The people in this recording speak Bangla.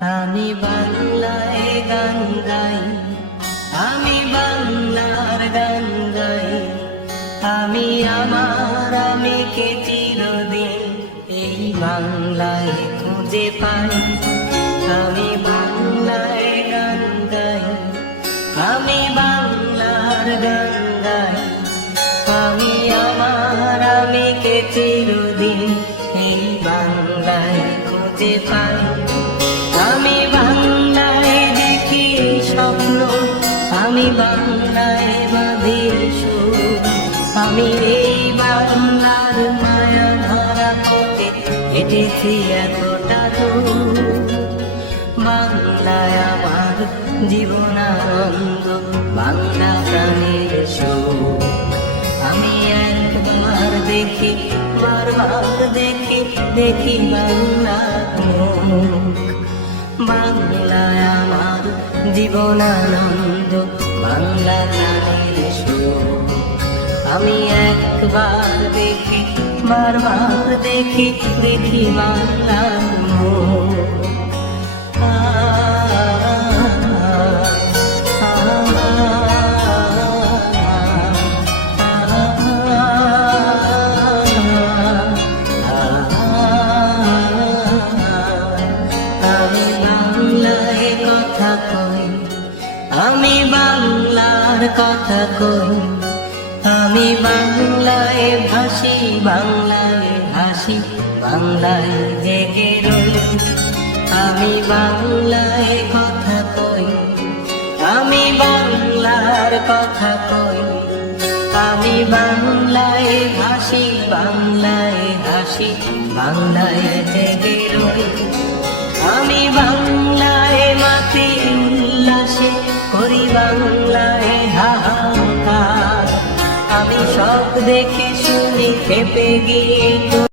আমি বাংলায় গান গাই, আমি বাংলার গান গাই। আমি আমার আমিকে চিরদিন এই বাংলায় খুঁজে পাই। আমি বাংলায় গান গাই, আমি বাংলার গান গাই। আমি আমার আমিকে চিরদিন এই বাংলায় খুঁজে পাই। আমি বাংলায় দেখি স্বপ্ন, আমি বাংলায় বাঁধি সুর। আমি এই বাংলার মায়া ভরা পথে হেঁটেছি এতটা দূর। বাংলায় আমার জীবনানন্দ, বাংলা প্রাণের সুর। আমি একবার দেখি, বারবার দেখি, দেখি বাংলার মুখ। বাংলায় আমার জীবনানন্দ, বাংলা প্রাণের সুর। আমি একবার দেখি, বারবার দেখি, দেখি বাংলার মুখ। আমি বাংলায় কথা কই, আমি বাংলার কথা কই। আমি বাংলায় ভাসি, বাংলায় ভাসি, বাংলায় জেগে রই। আমি বাংলায় কথা কই, আমি বাংলার কথা কই। আমি বাংলায় ভাসি, বাংলায় হাসি, বাংলায় জেগে রই। আমি বাংলায় মাতি উল্লাসে করি, বাংলায় হাহাকার। আমি সব দেখে শুনে খেপে গিয়ে